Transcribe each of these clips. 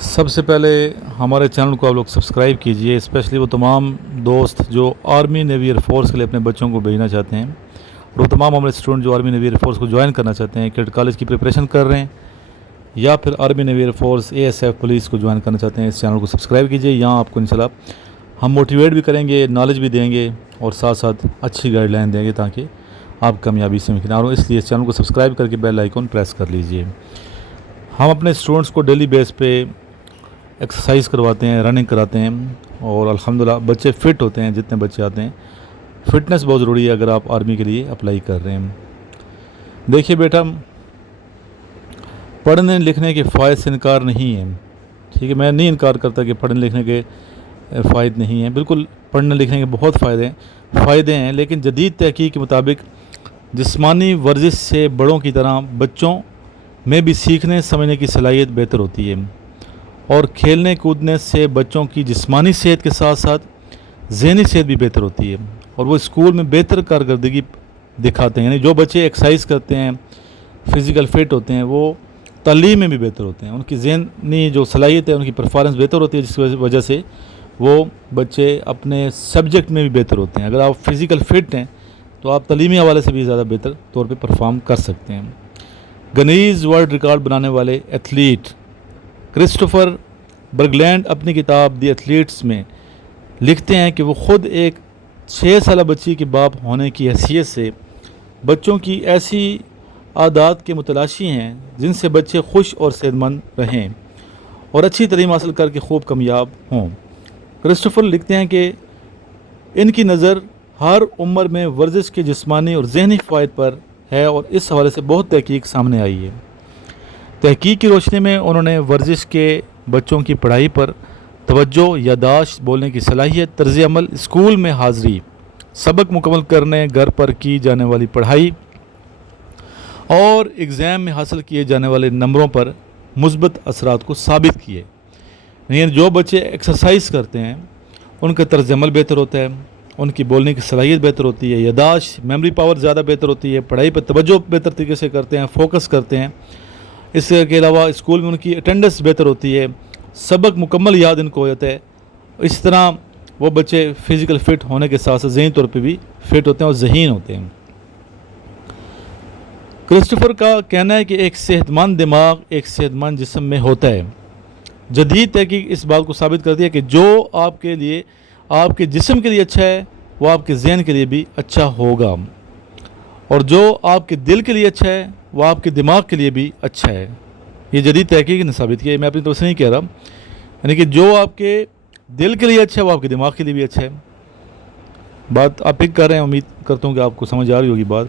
سب سے پہلے ہمارے چینل کو آپ لوگ سبسکرائب کیجئے، اسپیشلی وہ تمام دوست جو آرمی نیوی ایئر فورس کے لیے اپنے بچوں کو بھیجنا چاہتے ہیں، اور وہ تمام ہمارے اسٹوڈنٹ جو آرمی نیوی ایئر فورس کو جوائن کرنا چاہتے ہیں، کیڈٹ کالج کی پریپریشن کر رہے ہیں یا پھر army navy air force ASF police کو جوائن کرنا چاہتے ہیں، اس چینل کو سبسکرائب کیجئے۔ یہاں آپ کو انشاءاللہ ہم موٹیویٹ بھی کریں گے، نالج بھی دیں گے اور ساتھ ساتھ اچھی گائیڈ لائن دیں گے تاکہ آپ کامیابی سے مکنار ہوں۔ اس لیے اس چینل کو سبسکرائب کر کے بیل آئیکن پریس کر لیجئے۔ ہم اپنے اسٹوڈنٹس کو ڈیلی بیس پہ ایکسرسائز کرواتے ہیں، رننگ کراتے ہیں، اور الحمدللہ بچے فٹ ہوتے ہیں۔ جتنے بچے آتے ہیں، فٹنس بہت ضروری ہے اگر آپ آرمی کے لیے اپلائی کر رہے ہیں۔ دیکھیے بیٹا، پڑھنے لکھنے کے فائد سے انکار نہیں ہے، ٹھیک ہے، میں نہیں انکار کرتا کہ پڑھنے لکھنے کے فائد نہیں ہیں، بالکل پڑھنے لکھنے کے بہت فائدے ہیں، لیکن جدید تحقیق کے مطابق جسمانی ورزش سے بڑوں کی طرح بچوں میں بھی سیکھنے سمجھنے کی صلاحیت بہتر ہوتی ہے، اور کھیلنے کودنے سے بچوں کی جسمانی صحت کے ساتھ ساتھ ذہنی صحت بھی بہتر ہوتی ہے، اور وہ اسکول میں بہتر کارکردگی دکھاتے ہیں۔ یعنی جو بچے ایکسرسائز کرتے ہیں، فزیکل فٹ ہوتے ہیں، وہ تعلیم میں بھی بہتر ہوتے ہیں، ان کی ذہنی جو صلاحیت ہے، ان کی پرفارمنس بہتر ہوتی ہے، جس کی وجہ سے وہ بچے اپنے سبجیکٹ میں بھی بہتر ہوتے ہیں۔ اگر آپ فزیکل فٹ ہیں تو آپ تعلیمی حوالے سے بھی زیادہ بہتر طور پہ پرفارم کر سکتے ہیں۔ گنیز ورلڈ ریکارڈ بنانے والے ایتھلیٹ کرسٹوفر برگلینڈ اپنی کتاب دی ایتھلیٹس میں لکھتے ہیں کہ وہ خود ایک 6 سالہ بچی کے باپ ہونے کی حیثیت سے بچوں کی ایسی عادات کے متلاشی ہیں جن سے بچے خوش اور صحت مند رہیں اور اچھی تعلیم حاصل کر کے خوب کامیاب ہوں۔ کرسٹوفر لکھتے ہیں کہ ان کی نظر ہر عمر میں ورزش کے جسمانی اور ذہنی فوائد پر ہے، اور اس حوالے سے بہت تحقیق سامنے آئی ہے۔ تحقیق کی روشنی میں انہوں نے ورزش کے بچوں کی پڑھائی پر توجہ، یادداشت، بولنے کی صلاحیت، طرز عمل، اسکول میں حاضری، سبق مکمل کرنے، گھر پر کی جانے والی پڑھائی اور ایگزام میں حاصل کیے جانے والے نمبروں پر مثبت اثرات کو ثابت کیے۔ یعنی جو بچے ایکسرسائز کرتے ہیں ان کا طرز عمل بہتر ہوتا ہے، ان کی بولنے کی صلاحیت بہتر ہوتی ہے، یادداشت، میموری پاور زیادہ بہتر ہوتی ہے، پڑھائی پر توجہ بہتر طریقے سے کرتے ہیں، فوکس کرتے ہیں۔ اس کے علاوہ اسکول میں ان کی اٹینڈنس بہتر ہوتی ہے، سبق مکمل یاد ان کو ہو جاتا ہے۔ اس طرح وہ بچے فزیکل فٹ ہونے کے ساتھ ساتھ ذہنی طور پہ بھی فٹ ہوتے ہیں اور ذہین ہوتے ہیں۔ کرسٹوفر کا کہنا ہے کہ ایک صحت مند دماغ ایک صحت مند جسم میں ہوتا ہے۔ جدید تحقیق اس بات کو ثابت کرتی ہے کہ جو آپ کے لیے، آپ کے جسم کے لیے اچھا ہے وہ آپ کے ذہن کے لیے بھی اچھا ہوگا، اور جو آپ کے دل کے لیے اچھا ہے وہ آپ کے دماغ کے لیے بھی اچھا ہے۔ یہ جدید تحقیق نے ثابت کیا ہے، میں اپنی طرف سے نہیں کہہ رہا، یعنی کہ جو آپ کے دل کے لیے اچھا ہے وہ آپ کے دماغ کے لیے بھی اچھا ہے۔ بات آپ پک کر رہے ہیں، امید کرتا ہوں کہ آپ کو سمجھ آ رہی ہوگی بات۔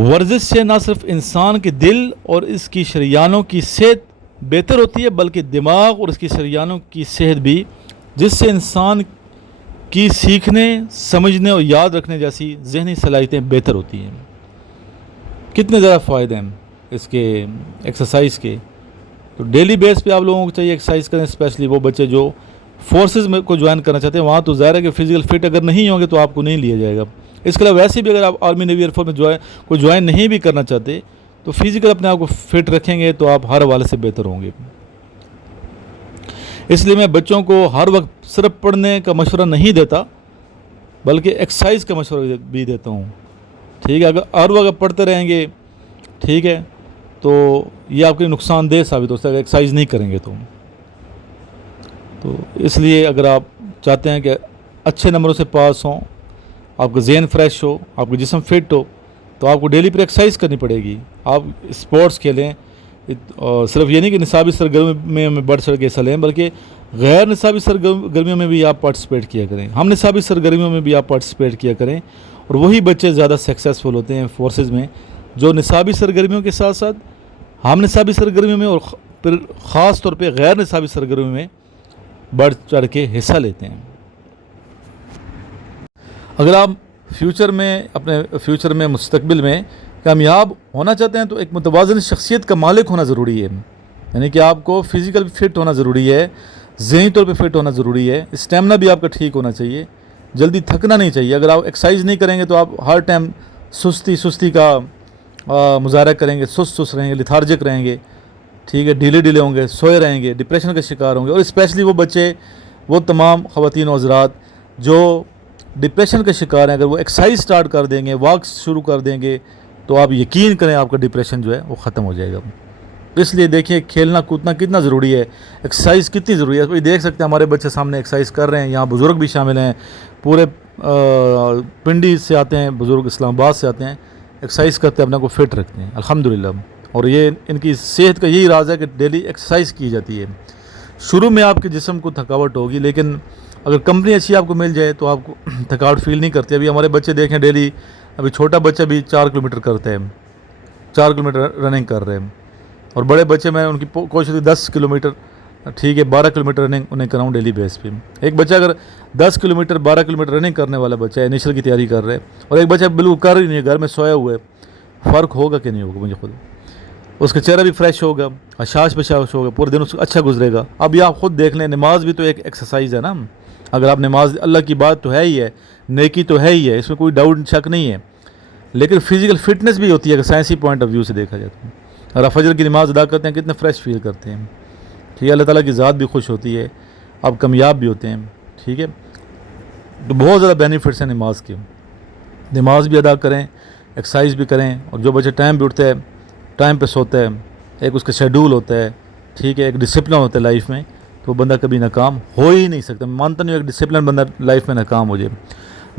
ورزش سے نہ صرف انسان کے دل اور اس کی شریانوں کی صحت بہتر ہوتی ہے بلکہ دماغ اور اس کی شریانوں کی صحت بھی، جس سے انسان کی سیکھنے، سمجھنے اور یاد رکھنے جیسی ذہنی صلاحیتیں بہتر ہوتی ہیں۔ کتنے زیادہ فائدے ہیں اس کے ایکسرسائز کے، تو ڈیلی بیس پہ آپ لوگوں کو چاہیے ایکسرسائز کریں، اسپیشلی وہ بچے جو فورسز میں کو جوائن کرنا چاہتے ہیں۔ وہاں تو ظاہر ہے کہ فزیکل فٹ اگر نہیں ہوں گے تو آپ کو نہیں لیا جائے گا۔ اس کے علاوہ ویسے بھی اگر آپ آرمی نیوی ایئر فورس میں کوئی جوائن نہیں بھی کرنا چاہتے تو فزیکل اپنے آپ کو فٹ رکھیں گے تو آپ ہر حوالے سے بہتر ہوں گے۔ اس لیے میں بچوں کو ہر وقت صرف پڑھنے کا مشورہ نہیں دیتا بلکہ ایکسرسائز کا مشورہ بھی دیتا ہوں، ٹھیک ہے۔ اگر ہر وقت پڑھتے رہیں گے، ٹھیک ہے، تو یہ آپ کے نقصان دہ ثابت ہو سکتا ہے اگر ایکسرسائز نہیں کریں گے تو اس لیے اگر آپ چاہتے ہیں کہ اچھے نمبروں سے پاس ہوں، آپ کا ذہن فریش ہو، آپ کا جسم فٹ ہو، تو آپ کو ڈیلی پر ایکسرسائز کرنی پڑے گی۔ آپ اسپورٹس کھیلیں، صرف یہ نہیں کہ نصابی سرگرمیوں میں بڑھ چڑھ کے حصہ لیں بلکہ غیر نصابی سرگرمیوں میں بھی آپ پارٹیسپیٹ کیا کریں، ہم نصابی سرگرمیوں میں بھی آپ پارٹیسپیٹ کیا کریں، اور وہی بچے زیادہ سکسیزفل ہوتے ہیں فورسز میں جو نصابی سرگرمیوں کے ساتھ ساتھ ہم نصابی سرگرمیوں میں اور پھر خاص طور پہ غیر نصابی سرگرمیوں میں بڑھ چڑھ کے حصہ لیتے ہیں۔ اگر آپ اپنے فیوچر میں مستقبل میں کامیاب ہونا چاہتے ہیں تو ایک متوازن شخصیت کا مالک ہونا ضروری ہے، یعنی کہ آپ کو فزیکل فٹ ہونا ضروری ہے، ذہنی طور پہ فٹ ہونا ضروری ہے، اسٹیمنا بھی آپ کا ٹھیک ہونا چاہیے، جلدی تھکنا نہیں چاہیے۔ اگر آپ ایکسرسائز نہیں کریں گے تو آپ ہر ٹائم سستی کا مظاہرہ کریں گے، سست رہیں گے، لیتھارجک رہیں گے، ٹھیک ہے، ڈھیلے ڈھیلے ہوں گے، سوئے رہیں گے، ڈپریشن کا شکار ہوں گے. اور اسپیشلی وہ بچے، وہ تمام خواتین و حضرات جو ڈپریشن کا شکار ہیں، اگر وہ ایکسرسائز سٹارٹ کر دیں گے، واک شروع کر دیں گے، تو آپ یقین کریں آپ کا ڈپریشن جو ہے وہ ختم ہو جائے گا. اس لیے دیکھیں کھیلنا کودنا کتنا ضروری ہے، ایکسرسائز کتنی ضروری ہے. بھائی دیکھ سکتے ہیں ہمارے بچے سامنے ایکسرسائز کر رہے ہیں، یہاں بزرگ بھی شامل ہیں، پورے پنڈی سے آتے ہیں بزرگ، اسلام آباد سے آتے ہیں، ایکسرسائز کرتے ہیں، اپنے کو فٹ رکھتے ہیں الحمدللہ. اور یہ ان کی صحت کا یہی راز ہے کہ ڈیلی ایکسرسائز کی جاتی ہے. شروع میں آپ کے جسم کو تھکاوٹ ہوگی، لیکن اگر کمپنی اچھی آپ کو مل جائے تو آپ کو تھکاوٹ فیل نہیں کرتی. ابھی ہمارے بچے دیکھیں ڈیلی، ابھی چھوٹا بچہ بھی 4 کلومیٹر کرتا ہے، 4 کلومیٹر رننگ کر رہے ہیں. اور بڑے بچے میں ان کی کوشش ہوتی 10 کلومیٹر، ٹھیک ہے، 12 کلومیٹر رننگ انہیں کراؤں ڈیلی بیس پہ. ایک بچہ اگر 10 کلومیٹر 12 کلومیٹر رننگ کرنے والا بچہ ہے، انیشل کی تیاری کر رہے ہے، اور ایک بچہ بالکل کر ہی نہیں ہے، گھر میں سویا ہوا ہے، فرق ہوگا کہ نہیں ہوگا؟ مجھے خود اس کا چہرہ بھی فریش ہوگا، حشاش بشاش ہوگا، پورے دن اس کو اچھا گزرے گا. اب یہ آپ خود دیکھ لیں، نماز بھی تو ایک ایکسرسائز ہے نا. اگر آپ نماز، اللہ کی بات تو ہے ہی ہے، نیکی تو ہے ہی ہے، اس میں کوئی ڈاؤٹ شک نہیں ہے، لیکن فزیکل فٹنس بھی ہوتی ہے اگر سائنسی پوائنٹ آف ویو سے دیکھا جائے تو. اگر آپ فجر کی نماز ادا کرتے ہیں کتنے فریش فیل کرتے ہیں، ٹھیک ہے، اللہ تعالیٰ کی ذات بھی خوش ہوتی ہے، آپ کامیاب بھی ہوتے ہیں. ٹھیک ہے، تو بہت زیادہ بینیفٹس ہیں نماز کے. نماز بھی ادا کریں، ایکسرسائز بھی کریں. اور جو بچے ٹائم پہ اٹھتے ہے، ٹائم پہ سوتا ہے، ایک اس کا شیڈول ہوتا ہے، ٹھیک ہے، ایک ڈسپلن ہوتا ہے لائف میں، تو بندہ کبھی ناکام ہو ہی نہیں سکتا. میں مانتا نہیں ایک ڈسپلن بندہ لائف میں ناکام ہو جائے.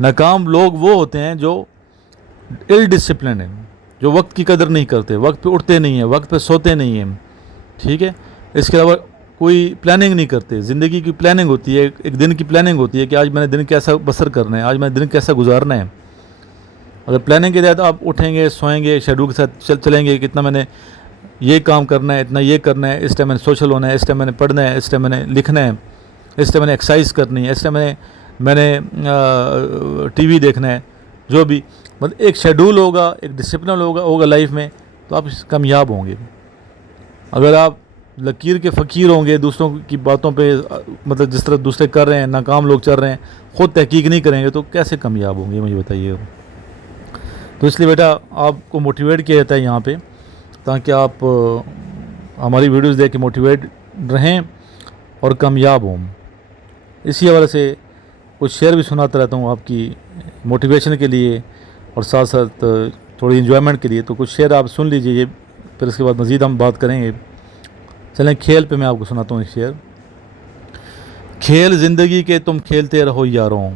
ناکام لوگ وہ ہوتے ہیں جو ال ڈسپلن ہیں، جو وقت کی قدر نہیں کرتے، وقت پہ اٹھتے نہیں ہیں، وقت پہ سوتے نہیں ہیں. ٹھیک ہے، اس کے علاوہ کوئی پلاننگ نہیں کرتے. زندگی کی پلاننگ ہوتی ہے، ایک دن کی پلاننگ ہوتی ہے کہ آج میں نے دن کیسا بسر کرنا ہے، آج میں نے دن کیسا گزارنا ہے. اگر پلاننگ کے تحت آپ اٹھیں گے، سوئیں گے، شیڈول کے ساتھ چلیں گے، کتنا میں نے یہ کام کرنا ہے، اتنا یہ کرنا ہے، اس ٹائم میں نے سوشل ہونا ہے، اس ٹائم میں نے پڑھنا ہے، اس ٹائم میں نے لکھنا ہے، اس ٹائم میں نے ایکسرسائز کرنی ہے، اس ٹائم میں نے ٹی وی دیکھنا ہے، جو بھی مطلب ایک شیڈول ہوگا، ایک ڈسپلن ہوگا لائف میں، تو آپ کامیاب ہوں گے. اگر آپ لکیر کے فقیر ہوں گے، دوسروں کی باتوں پہ مطلب جس طرح دوسرے کر رہے ہیں، ناکام لوگ چل رہے ہیں، خود تحقیق نہیں کریں گے تو کیسے کامیاب ہوں گے؟ مجھے بتائیے. تو اس لیے بیٹا آپ کو موٹیویٹ کیا جاتا ہے یہاں پہ، تاکہ آپ ہماری ویڈیوز دیکھ کے موٹیویٹ رہیں اور کامیاب ہوں. اسی حوالے سے کچھ شعر بھی سناتا رہتا ہوں آپ کی موٹیویشن کے لیے اور ساتھ ساتھ تھوڑی انجوائمنٹ کے لیے. تو کچھ شعر آپ سن لیجئے، یہ پھر اس کے بعد مزید ہم بات کریں گے. چلیں کھیل پہ میں آپ کو سناتا ہوں ایک شعر. کھیل زندگی کے تم کھیلتے رہو یاروں،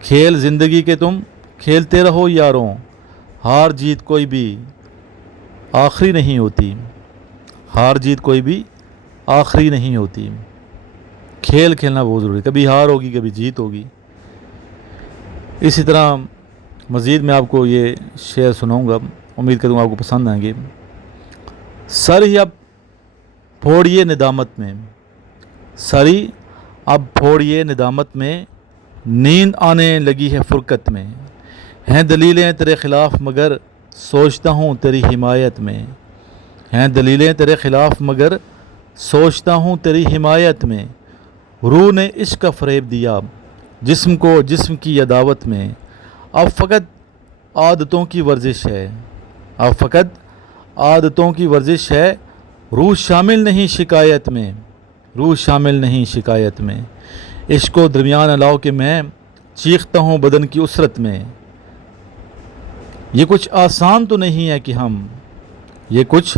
کھیل زندگی کے تم کھیلتے رہو یاروں، ہار جیت کوئی بھی آخری نہیں ہوتی، ہار جیت کوئی بھی آخری نہیں ہوتی. کھیل کھیلنا بہت ضروری ہے، کبھی ہار ہوگی کبھی جیت ہوگی. اسی طرح مزید میں آپ کو یہ شعر سناؤں گا، امید کروں گا آپ کو پسند آئیں گے. سر ہی اب پھوڑیے ندامت میں، سری اب پھوڑیے ندامت میں، نیند آنے لگی ہے فرقت میں، ہیں دلیلیں تیرے خلاف مگر سوچتا ہوں تیری حمایت میں، ہیں دلیلیں تیرے خلاف مگر سوچتا ہوں تیری حمایت میں. روح نے عشق کا فریب دیا جسم کو جسم کی عداوت میں، اب فقط عادتوں کی ورزش ہے، اب فقط عادتوں کی ورزش ہے، روح شامل نہیں شکایت میں، روح شامل نہیں شکایت میں. عشق کو درمیان لاؤ کہ میں چیختا ہوں بدن کی اسرت میں، یہ کچھ آسان تو نہیں ہے کہ ہم، یہ کچھ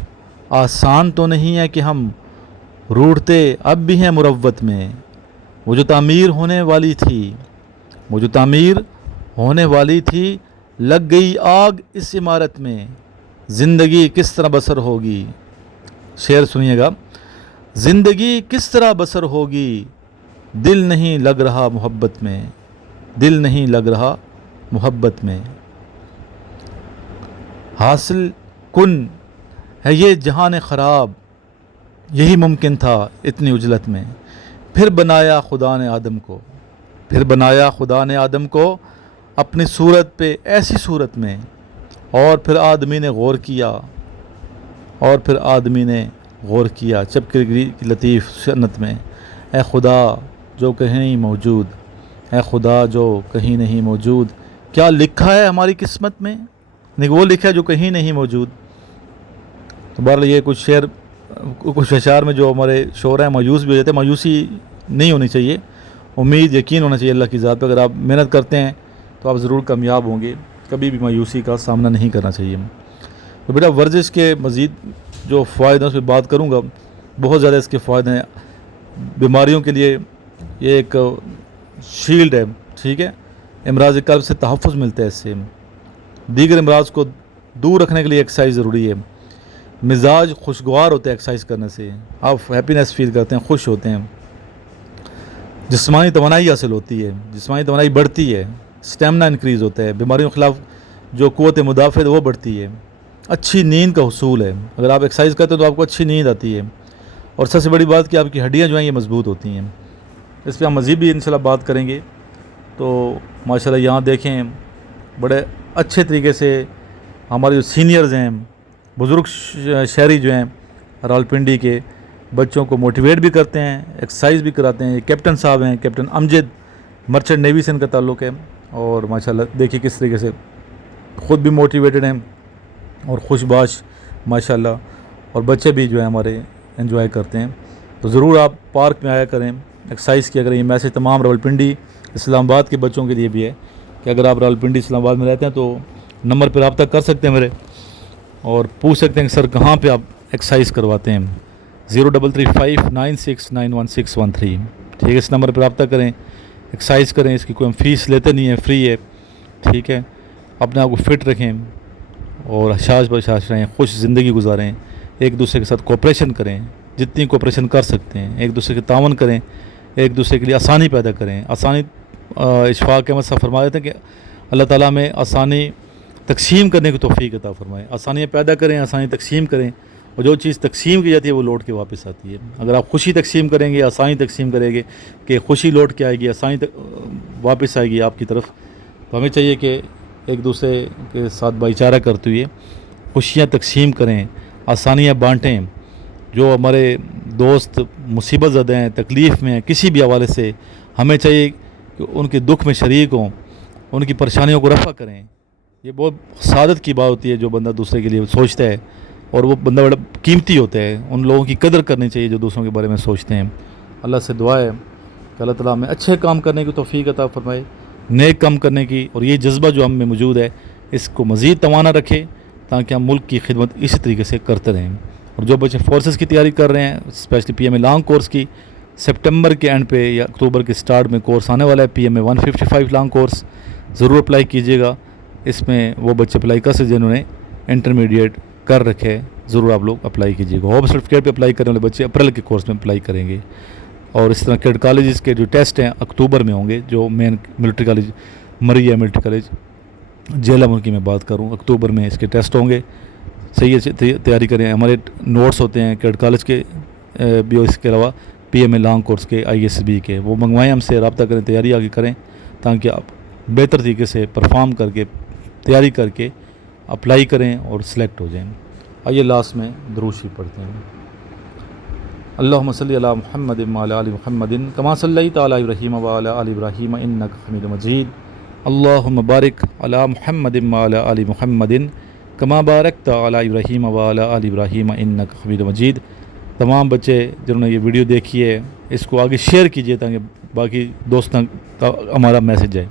آسان تو نہیں ہے کہ ہم روٹھتے اب بھی ہیں مروت میں. وہ جو تعمیر ہونے والی تھی، وہ جو تعمیر ہونے والی تھی، لگ گئی آگ اس عمارت میں، زندگی کس طرح بسر ہوگی. شعر سنیے گا. زندگی کس طرح بسر ہوگی، دل نہیں لگ رہا محبت میں، دل نہیں لگ رہا محبت میں. حاصل کن ہے یہ جہان خراب، یہی ممکن تھا اتنی اجلت میں. پھر بنایا خدا نے آدم کو، پھر بنایا خدا نے آدم کو اپنی صورت پہ ایسی صورت میں، اور پھر آدمی نے غور کیا، اور پھر آدمی نے غور کیا چپکری کی لطیف صنعت میں. اے خدا جو کہیں نہیں موجود، اے خدا جو کہیں نہیں موجود، کیا لکھا ہے ہماری قسمت میں، نہیں وہ لکھا ہے جو کہیں نہیں موجود. تو بہرحال یہ کچھ شعر کچھ اشعار میں جو ہمارے شعراء ہیں مایوس بھی ہو جاتے ہیں. مایوسی نہیں ہونی چاہیے, امید یقین ہونا چاہیے اللہ کی ذات پہ. اگر آپ محنت کرتے ہیں تو آپ ضرور کامیاب ہوں گے, کبھی بھی مایوسی کا سامنا نہیں کرنا چاہیے. تو بیٹا ورزش کے مزید جو فوائد ہیں اس پہ بات کروں گا. بہت زیادہ اس کے فوائد ہیں. بیماریوں کے لیے یہ ایک شیلڈ ہے, ٹھیک ہے. امراض قلب سے تحفظ ملتا ہے اس سے. دیگر امراض کو دور رکھنے کے لیے ایکسرسائز ضروری ہے. مزاج خوشگوار ہوتا ہے ایکسرسائز کرنے سے, آپ ہیپینیس فیل کرتے ہیں, خوش ہوتے ہیں. جسمانی توانائی حاصل ہوتی ہے, جسمانی توانائی بڑھتی ہے, اسٹیمنا انکریز ہوتا ہے. بیماریوں کے خلاف جو قوت مدافعت وہ بڑھتی ہے. اچھی نیند کا حصول ہے, اگر آپ ایکسرسائز کرتے ہیں تو آپ کو اچھی نیند آتی ہے. اور سب سے بڑی بات کہ آپ کی ہڈیاں جو ہیں یہ مضبوط ہوتی ہیں. اس پہ ہم مزید بھی انشاءاللہ بات کریں گے. تو ماشاءاللہ یہاں دیکھیں بڑے اچھے طریقے سے ہمارے جو سینئرز ہیں, بزرگ شہری جو ہیں راولپنڈی کے, بچوں کو موٹیویٹ بھی کرتے ہیں, ایکسرسائز بھی کراتے ہیں. کیپٹن صاحب ہیں, کیپٹن امجد, مرچنٹ نیوی سے ان کا تعلق ہے. اور ماشاءاللہ دیکھیے کس طریقے سے خود بھی موٹیویٹڈ ہیں اور خوش باش ماشاءاللہ, اور بچے بھی جو ہیں ہمارے انجوائے کرتے ہیں. تو ضرور آپ پارک میں آیا کریں, ایکسرسائز کیا کریں. یہ میسج تمام راولپنڈی اسلام آباد کے بچوں کے لیے بھی ہے کہ اگر آپ راولپنڈی اسلام آباد میں رہتے ہیں تو نمبر پہ رابطہ کر سکتے ہیں میرے, اور پوچھ سکتے ہیں کہ سر کہاں پہ آپ ایکسرسائز کرواتے ہیں. 033596916113, ٹھیک ہے. اس نمبر پہ رابطہ کریں, ایکسرسائز کریں. اس کی کوئی ہم فیس لیتے نہیں ہیں, فری ہے, ٹھیک ہے. اپنے آپ کو فٹ رکھیں اور حشاش بشاش رہیں, خوش زندگی گزاریں. ایک دوسرے کے ساتھ کوپریشن کریں, جتنی کوپریشن کر سکتے ہیں. ایک دوسرے کے تعاون کریں, ایک دوسرے کے لیے آسانی پیدا کریں. آسانی اشفاق احمد صاحب فرما دیتے ہیں کہ اللہ تعالیٰ میں آسانی تقسیم کرنے کی توفیق عطا فرمائے. آسانیاں پیدا کریں, آسانی تقسیم کریں, اور جو چیز تقسیم کی جاتی ہے وہ لوٹ کے واپس آتی ہے. اگر آپ خوشی تقسیم کریں گے, آسانی تقسیم کریں گے کہ خوشی لوٹ کے آئے گی, آسانی واپس آئے گی آپ کی طرف. تو ہمیں چاہیے کہ ایک دوسرے کے ساتھ بھائی چارہ کرتے ہوئے خوشیاں تقسیم کریں, آسانیاں بانٹیں. جو ہمارے دوست مصیبت زدہ ہیں, تکلیف میں ہیں کسی بھی حوالے سے, ہمیں چاہیے کہ ان کے دکھ میں شریک ہوں, ان کی پریشانیوں کو رفع کریں. یہ بہت سعادت کی بات ہوتی ہے جو بندہ دوسرے کے لیے سوچتا ہے, اور وہ بندہ بڑا قیمتی ہوتا ہے. ان لوگوں کی قدر کرنی چاہیے جو دوسروں کے بارے میں سوچتے ہیں. اللہ سے دعا ہے کہ اللہ تعالیٰ ہمیں اچھے کام کرنے کی توفیق عطا فرمائے, نیک کام کرنے کی, اور یہ جذبہ جو ہم میں موجود ہے اس کو مزید توانا رکھے تاکہ ہم ملک کی خدمت اسی طریقے سے کرتے رہیں. اور جو بچے فورسز کی تیاری کر رہے ہیں, specially P M A long course کی, سپٹمبر کے اینڈ پہ یا اکتوبر کے سٹارٹ میں کورس آنے والا ہے, پی ایم اے 155 لانگ کورس. ضرور اپلائی کیجیے گا. اس میں وہ بچے اپلائی کر سکتے جنہوں نے انٹرمیڈیٹ کر رکھے, ضرور آپ لوگ اپلائی کیجیے گا. ہوپ سرٹیفکیٹ پہ اپلائی کرنے والے بچے اپریل کے کورس میں اپلائی کریں گے. اور اس طرح کیڈ کالجز کے جو ٹیسٹ ہیں اکتوبر میں ہوں گے. جو مین ملٹری کالج مریا ملٹری کالج جیلم کی میں بات کروں, اکتوبر میں اس کے ٹیسٹ ہوں گے. صحیح ہے, تیاری کریں. ہمارے نوٹس ہوتے ہیں کیڈ کالج کے بھی, اور اس کے علاوہ P M A long course کے, آئی ایس بی کے, وہ منگوائیں ہم سے, رابطہ کریں, تیاری آگے کریں تاکہ آپ بہتر طریقے سے پرفارم کر کے, تیاری کر کے اپلائی کریں اور سلیکٹ ہو جائیں. آئیے لاسٹ میں درود شریف پڑھتے ہیں. اللہم صلی علی محمد وعلی آل محمد کما صلیت علی ابراہیم وعلی آل ابراہیم انک حمید مجید. اللہم بارک علی محمد وعلی آل محمد کما بارکت علی ابراہیم وعلی آل ابراہیم انک حمید مجید. تمام بچے جنہوں نے یہ ویڈیو دیکھی ہے اس کو آگے شیئر کیجیے تاکہ باقی دوستوں تک ہمارا میسیج جائے.